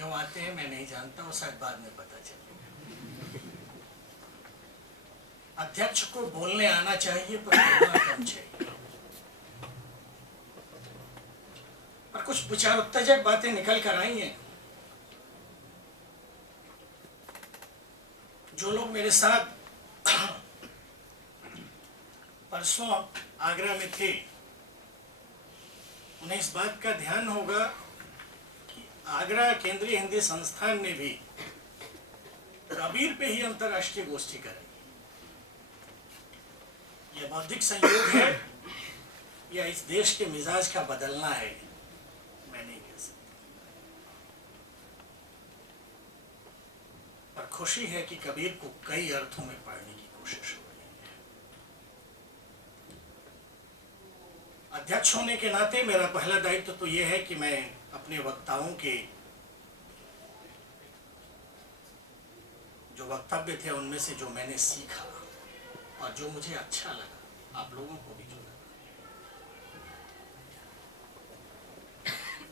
क्यों आते हैं मैं नहीं जानता, वो शायद बाद में पता चले। अध्यक्ष को बोलने आना चाहिए पर बोलना कम चाहिए। पर कुछ विचार उत्तेजक बातें निकल कर आई हैं। जो लोग मेरे साथ परसों आगरा में थे, उन्हें इस बात का ध्यान होगा कि आगरा केंद्रीय हिंदी संस्थान ने भी कबीर पे ही अंतर्राष्ट्रीय गोष्ठी कराई। यह बौद्धिक संयोग है या इस देश के मिजाज का बदलना है, मैं नहीं कह सकता। पर खुशी है कि कबीर को कई अर्थों में पढ़ने की कोशिश हो रही है। अध्यक्ष होने के नाते मेरा पहला दायित्व तो यह है कि मैं अपने वक्ताओं के जो वक्तव्य थे उनमें से जो मैंने सीखा और जो मुझे अच्छा लगा, आप लोगों को भी जो लगा।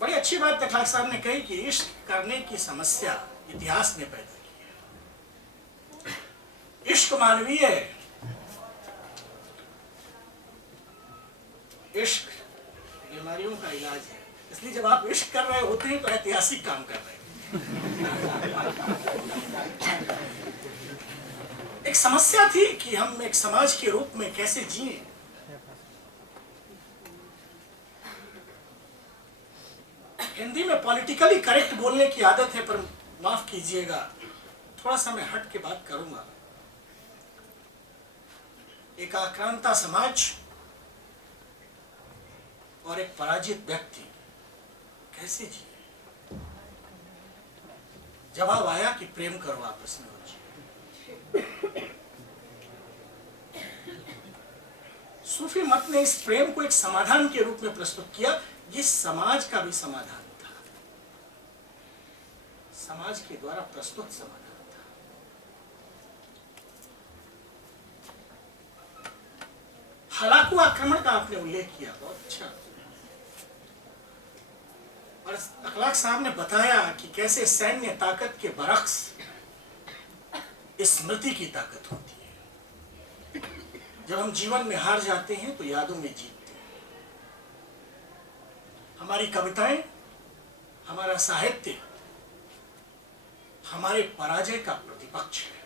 बड़ी अच्छी बात तखलाक साहब ने कही कि इश्क करने की समस्या इतिहास ने पैदा की है। इश्क मानवीय है, इश्क बीमारियों का इलाज है। इसलिए जब आप इश्क कर रहे होते हैं तो ऐतिहासिक काम कर रहे हैं। एक समस्या थी कि हम एक समाज के रूप में कैसे जिए। हिंदी में पॉलिटिकली करेक्ट बोलने की आदत है, पर माफ कीजिएगा, थोड़ा सा मैं हट के बात करूंगा। एक आक्रांता समाज और एक पराजित व्यक्ति कैसे जिए। जवाब आया कि प्रेम करो आपस में। सूफी मत ने इस प्रेम को एक समाधान के रूप में प्रस्तुत किया। ये समाज का भी समाधान था, समाज के द्वारा प्रस्तुत समाधान था। हलाकू आक्रमण का आपने उल्लेख किया, बहुत अच्छा। और अखलाक साहब ने बताया कि कैसे सैन्य ताकत के बरक्स स्मृति की ताकत होती है। जब हम जीवन में हार जाते हैं तो यादों में जीतते हैं। हमारी कविताएं, हमारा साहित्य हमारे पराजय का प्रतिपक्ष है।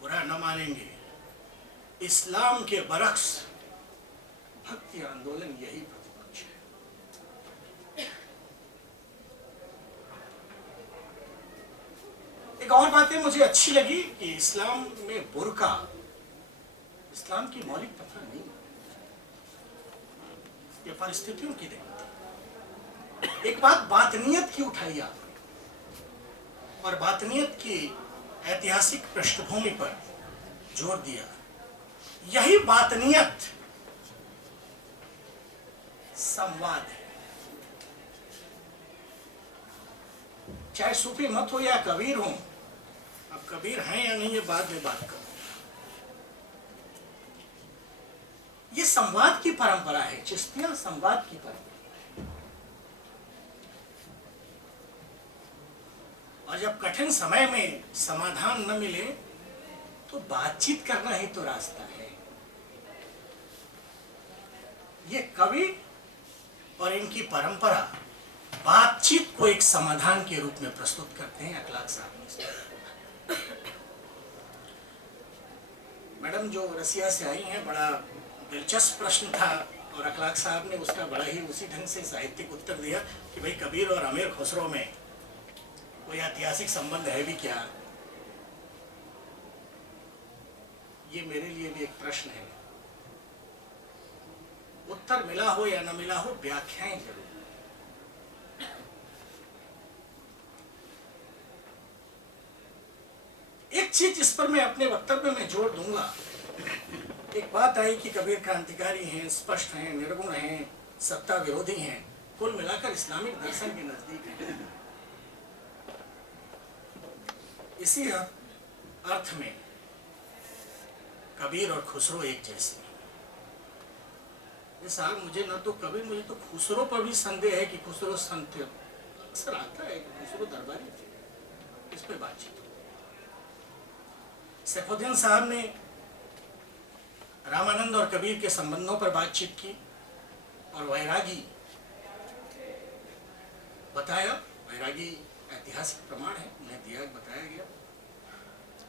बुरा न मानेंगे, इस्लाम के बरक्स भक्ति आंदोलन यही प्रतिपक्ष है। एक और बात मुझे अच्छी लगी कि इस्लाम में बुर्का इस्लाम की मौलिक प्रथा नहीं, ये परिस्थितियों की देन। एक बात बातनियत की उठाई आपने, और बातनियत की ऐतिहासिक पृष्ठभूमि पर जोर दिया। यही बातनियत संवाद है। चाहे सूफी मत हो या कबीर हो, अब कबीर हैं या नहीं ये बाद में बात करूं। ये संवाद की परंपरा है, चिश्तिया संवाद की परंपरा। और जब कठिन समय में समाधान न मिले तो बातचीत करना ही तो रास्ता है। ये कवि और इनकी परंपरा बातचीत को एक समाधान के रूप में प्रस्तुत करते हैं। अखलाक साहब ने, मैडम जो रसिया से आई हैं, बड़ा दिलचस्प प्रश्न था और अखलाक साहब ने उसका बड़ा ही उसी ढंग से साहित्यिक उत्तर दिया कि भाई कबीर और अमीर खुसरो में कोई ऐतिहासिक संबंध है भी क्या। ये मेरे लिए भी एक प्रश्न है। उत्तर मिला हो या न मिला हो, व्याख्याएं जरूर। एक चीज जिस पर मैं अपने वक्तव्य में जोर दूंगा, एक बात आई कि कबीर क्रांतिकारी हैं, स्पष्ट हैं, निर्गुण हैं, सत्ता विरोधी हैं, कुल मिलाकर इस्लामिक दर्शन के नजदीक हैं। इसी अर्थ में कबीर और खुसरो एक जैसे हैं। साहब मुझे न तो कभी, मुझे तो खुसरो पर भी संदेह है कि खुसरो संत थे। अक्सर आता है कि खुसरो दरबारी थे। इस पे बातचीत हो। सैफुद्दीन साहब ने रामानंद और कबीर के संबंधों पर बातचीत की और वैरागी बताया। वैरागी ऐतिहासिक प्रमाण है, उन्हें दिया बताया गया।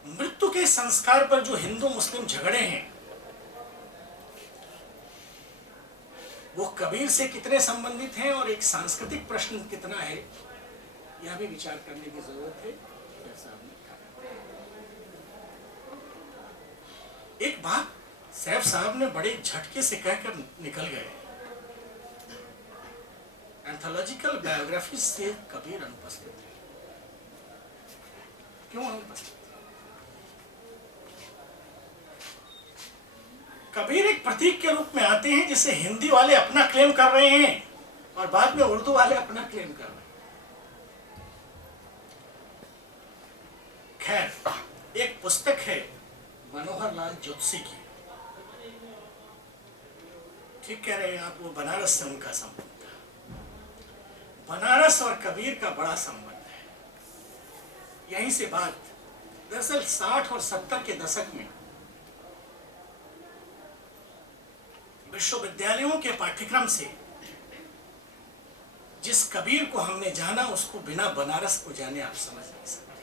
मृत्यु के संस्कार पर जो हिंदू मुस्लिम झगड़े हैं वो कबीर से कितने संबंधित हैं और एक सांस्कृतिक प्रश्न कितना है, यह भी विचार करने की जरूरत है। एक बात सैफ साहब ने बड़े झटके से कहकर निकल गए, एंथोलॉजिकल बायोग्राफी से कबीर अनुपस्थित है। क्यों अनुपस्थित? कबीर एक प्रतीक के रूप में आते हैं जिसे हिंदी वाले अपना क्लेम कर रहे हैं और बाद में उर्दू वाले अपना क्लेम कर रहे हैं। खैर, एक पुस्तक है मनोहर लाल जोशी की, ठीक कह रहे हैं आप, वो बनारस से उनका संबंध था। बनारस और कबीर का बड़ा संबंध है। यहीं से बात, दरअसल 60 और 70 के दशक में विश्वविद्यालयों के पाठ्यक्रम से जिस कबीर को हमने जाना उसको बिना बनारस को जाने आप समझ नहीं सकते।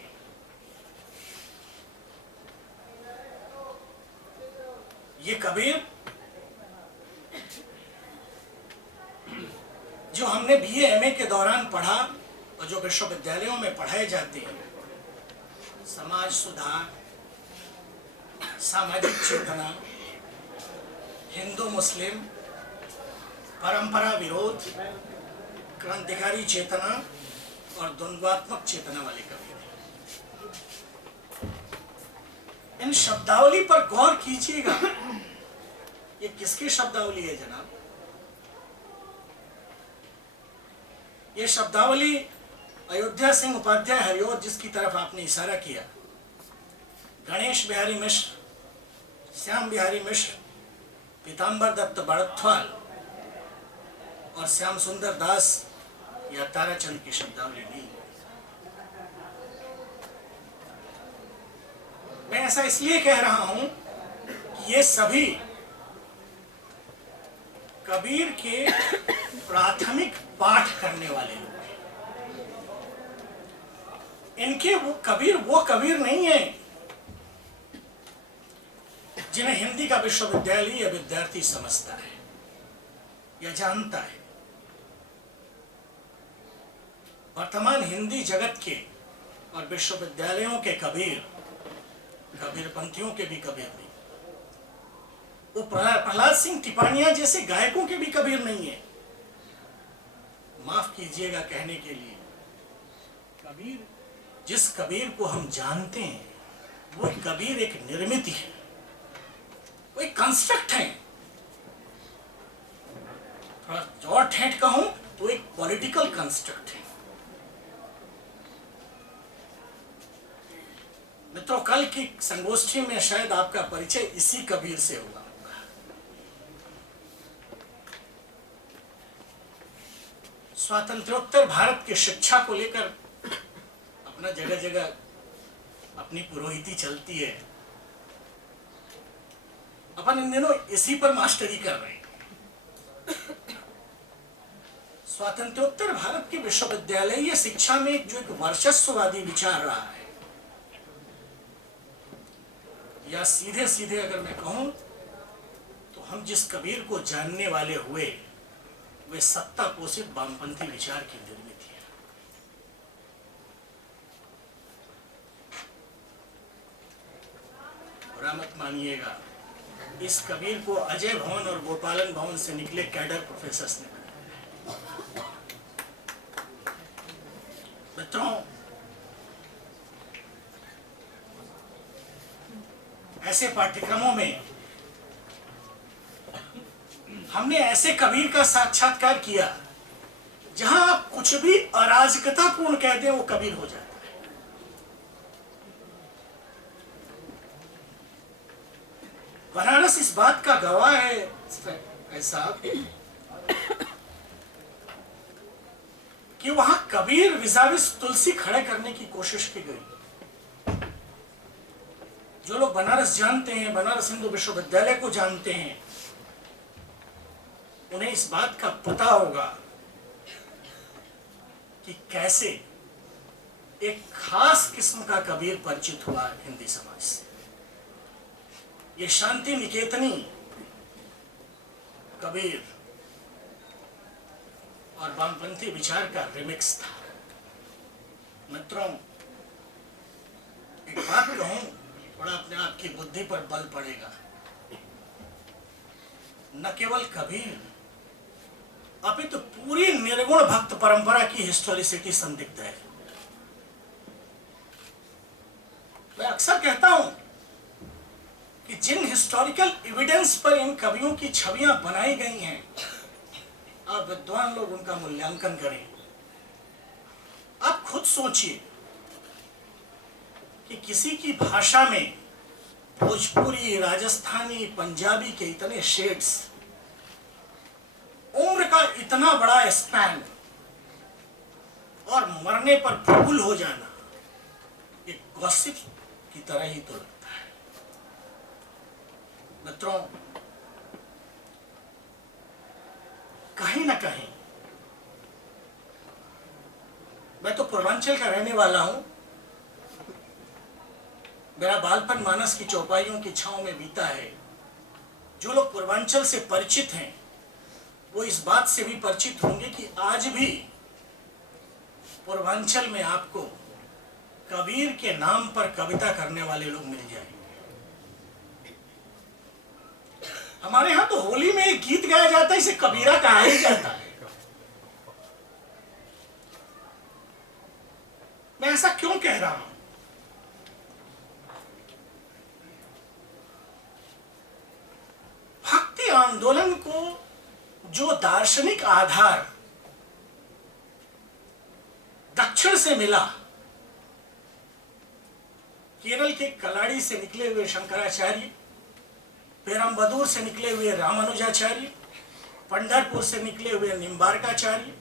ये कबीर जो हमने बीए एमए के दौरान पढ़ा और जो विश्वविद्यालयों में पढ़ाए जाते हैं, समाज सुधार, सामाजिक चेतना, हिंदू मुस्लिम, परंपरा विरोध, क्रांतिकारी चेतना और द्वंद्वात्मक चेतना वाले कवि हैं। इन शब्दावली पर गौर कीजिएगा। ये किसकी शब्दावली है जनाब? ये शब्दावली अयोध्या सिंह उपाध्याय हरिओत, जिसकी तरफ आपने इशारा किया, गणेश बिहारी मिश्र, श्याम बिहारी मिश्र, पीताम्बर दत्त बड़थवाल और श्याम सुंदर दास या ताराचंद की शब्दावली नहीं। मैं ऐसा इसलिए कह रहा हूं कि ये सभी कबीर के प्राथमिक पाठ करने वाले लोग हैं। इनके वो कबीर नहीं है जिन्हें हिंदी का विश्वविद्यालय या विद्यार्थी समझता है या जानता है। वर्तमान हिंदी जगत के और विश्वविद्यालयों के कबीरपंथियों के भी कबीर नहीं, वो प्रहलाद सिंह टिपानिया जैसे गायकों के भी कबीर नहीं है। माफ कीजिएगा कहने के लिए, कबीर, जिस कबीर को हम जानते हैं वो कबीर एक निर्मित है, वो एक कंस्ट्रक्ट है। और ठेठ कहूं तो एक पॉलिटिकल कंस्ट्रक्ट है। मित्रों, कल की संगोष्ठी में शायद आपका परिचय इसी कबीर से हुआ। स्वातंत्रोत्तर भारत की शिक्षा को लेकर अपना जगह जगह अपनी पुरोहिती चलती है। अपन इन दिनों इसी पर मास्टरी कर रहे हैं। स्वातंत्रोत्तर भारत के विश्वविद्यालयीय शिक्षा में जो एक वर्चस्ववादी विचार रहा है, या सीधे सीधे अगर मैं कहूं तो हम जिस कबीर को जानने वाले हुए वे सत्ता पोषित वामपंथी विचार की निर्मित है। बुरा मत मानिएगा, इस कबीर को अजय भवन और गोपालन भवन से निकले कैडर प्रोफेसर्स ने बनाया। मित्रों, ऐसे पाठ्यक्रमों में हमने ऐसे कबीर का साक्षात्कार किया जहां आप कुछ भी अराजकतापूर्ण कह दें वो कबीर हो जाता है। बनारस इस बात का गवाह है। ऐसा कि वहां कबीर विजाविस तुलसी खड़े करने की कोशिश की गई। जो लोग बनारस जानते हैं, बनारस हिंदू विश्वविद्यालय को जानते हैं, उन्हें इस बात का पता होगा कि कैसे एक खास किस्म का कबीर परिचित हुआ हिंदी समाज से। ये शांति निकेतनी कबीर और वामपंथी विचार का रिमिक्स था। मित्रों, एक बात कहूं, थोड़ा अपने आप की बुद्धि पर बल पड़ेगा। न केवल कबीर अपितु पूरी निर्गुण भक्त परंपरा की हिस्टोरिसिटी संदिग्ध है। मैं अक्सर कहता हूं कि जिन हिस्टोरिकल एविडेंस पर इन कवियों की छवियां बनाई गई हैं, आप विद्वान लोग उनका मूल्यांकन करें। आप खुद सोचिए कि किसी की भाषा में भोजपुरी, राजस्थानी, पंजाबी के इतने शेड्स, उम्र का इतना बड़ा स्पैन और मरने पर फूल हो जाना एक गॉसिप की तरह ही तो लगता है। मित्रों, कहीं ना कहीं मैं तो पूर्वांचल का रहने वाला हूं। मेरा बालपन मानस की चौपाइयों की छांव में बीता है। जो लोग पूर्वांचल से परिचित हैं वो इस बात से भी परिचित होंगे कि आज भी पूर्वांचल में आपको कबीर के नाम पर कविता करने वाले लोग मिल जाएंगे। हमारे यहां तो होली में एक गीत गाया जाता है, इसे कबीरा कहा ही जाता है। मैं ऐसा क्यों कह रहा हूं? भक्ति आंदोलन को जो दार्शनिक आधार दक्षिण से मिला, केरल के कलाड़ी से निकले हुए शंकराचार्य, पेरम्बदूर से निकले हुए रामानुजाचार्य, पंढरपुर से निकले हुए निम्बारकाचार्य,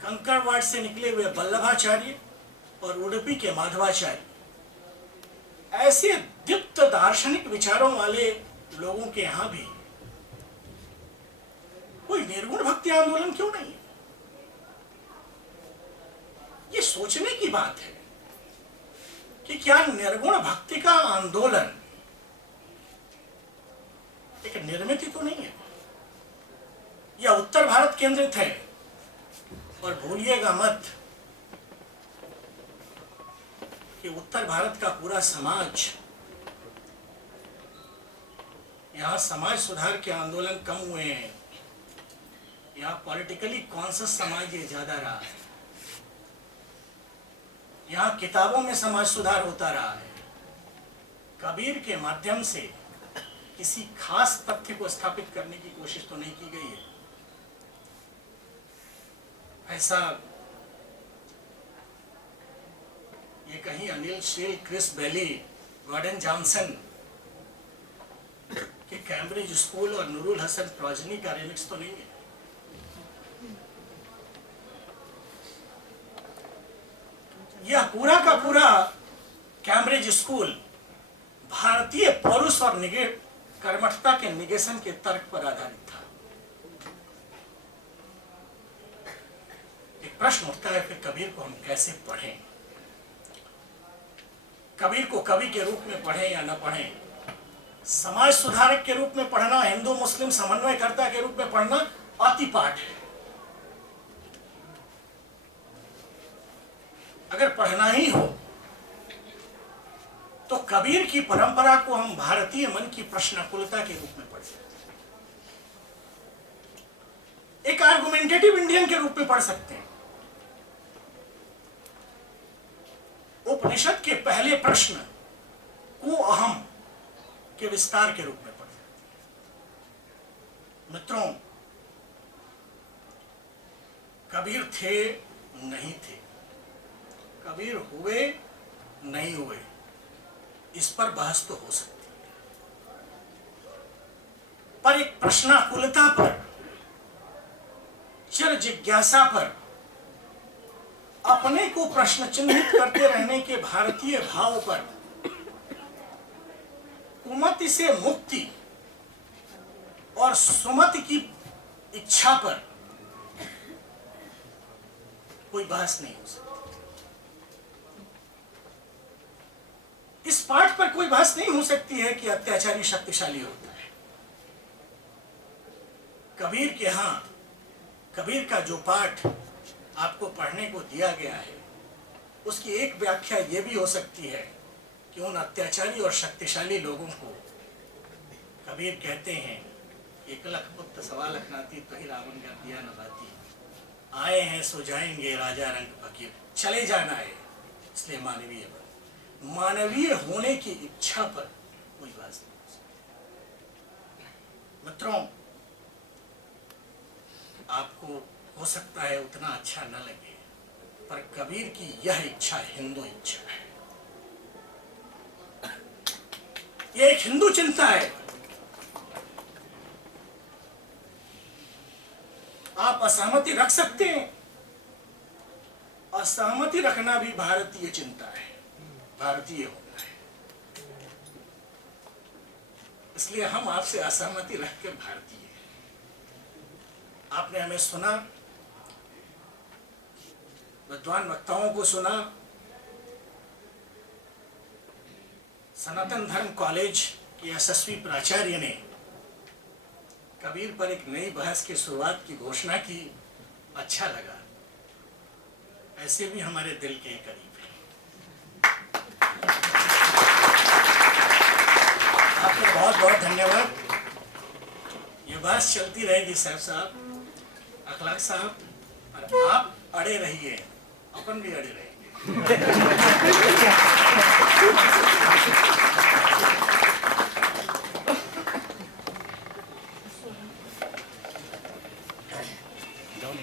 कंकड़वाड़ से निकले हुए वल्लभाचार्य और उडुपी के माधवाचार्य, ऐसे दीप्त दार्शनिक विचारों वाले लोगों के यहां भी कोई निर्गुण भक्ति आंदोलन क्यों नहीं है? ये सोचने की बात है कि क्या निर्गुण भक्ति का आंदोलन एक निर्मित तो नहीं है, यह उत्तर भारत केंद्रित है। और भूलिएगा मत कि उत्तर भारत का पूरा समाज, यहां समाज सुधार के आंदोलन कम हुए हैं, यहां पॉलिटिकली कॉन्शियस समाज ये ज्यादा रहा है। यहां किताबों में समाज सुधार होता रहा है। कबीर के माध्यम से किसी खास तथ्य को स्थापित करने की कोशिश तो नहीं की गई है। ऐसा ये कहीं अनिल शील, क्रिस बेली, गॉर्डन जॉनसन के कैम्ब्रिज स्कूल और नूरुल हसन प्रोजनी का रिमिक्स तो नहीं है। यह पूरा का पूरा कैम्ब्रिज स्कूल भारतीय पौरुष और कर्मठता के निगेशन के तर्क पर आधारित था। एक प्रश्न उठता है कि कबीर को हम कैसे पढ़ें? कबीर को कवि के रूप में पढ़ें या न पढ़ें? समाज सुधारक के रूप में पढ़ना, हिंदू मुस्लिम समन्वयकर्ता के रूप में पढ़ना अति पाठ है। अगर पढ़ना ही हो तो कबीर की परंपरा को हम भारतीय मन की प्रश्नाकुलता के रूप में पढ़ सकते हैं, एक आर्गुमेंटेटिव इंडियन के रूप में पढ़ सकते हैं, उपनिषद के पहले प्रश्न को अहम के विस्तार के रूप में पढ़ सकते हैं। मित्रों, कबीर थे नहीं थे, कबीर हुए नहीं हुए, इस पर बहस तो हो सकती है, पर एक प्रश्नाकुलता पर, चिर जिज्ञासा पर, अपने को प्रश्न चिन्हित करते रहने के भारतीय भाव पर, कुमति से मुक्ति और सुमति की इच्छा पर कोई बहस नहीं हो सकती। इस पाठ पर कोई बहस नहीं हो सकती है कि अत्याचारी शक्तिशाली होता है। कबीर के यहां कबीर का जो पाठ आपको पढ़ने को दिया गया है, उसकी एक व्याख्या यह भी हो सकती है कि उन अत्याचारी और शक्तिशाली लोगों को कबीर कहते हैं, 1 लाख पुत्र 1.25 लाख नाती तो ही रावण का दिया न बाती, आए हैं सो जाएंगे राजा रंग फकीर, चले जाना है। इसलिए मानवीय होने की इच्छा पर कोई बात नहीं हो सकती। मित्रों, आपको हो सकता है उतना अच्छा न लगे, पर कबीर की यह इच्छा हिंदू इच्छा है। यह एक हिंदू चिंता है। आप असहमति रख सकते हैं, असहमति रखना भी भारतीय चिंता है, भारतीय होना है। इसलिए हम आपसे असहमति रखकर भारतीय हैं। आपने हमें सुना, विद्वान वक्ताओं को सुना, सनातन धर्म कॉलेज के यशस्वी प्राचार्य ने कबीर पर एक नई बहस की शुरुआत की घोषणा की। अच्छा लगा, ऐसे भी हमारे दिल के करीब है। आपको बहुत बहुत धन्यवाद। ये बहस चलती रहेगी साहब, अखलाक साहब, और आप अड़े रहिए, अपन भी अड़े रहेंगे। Don't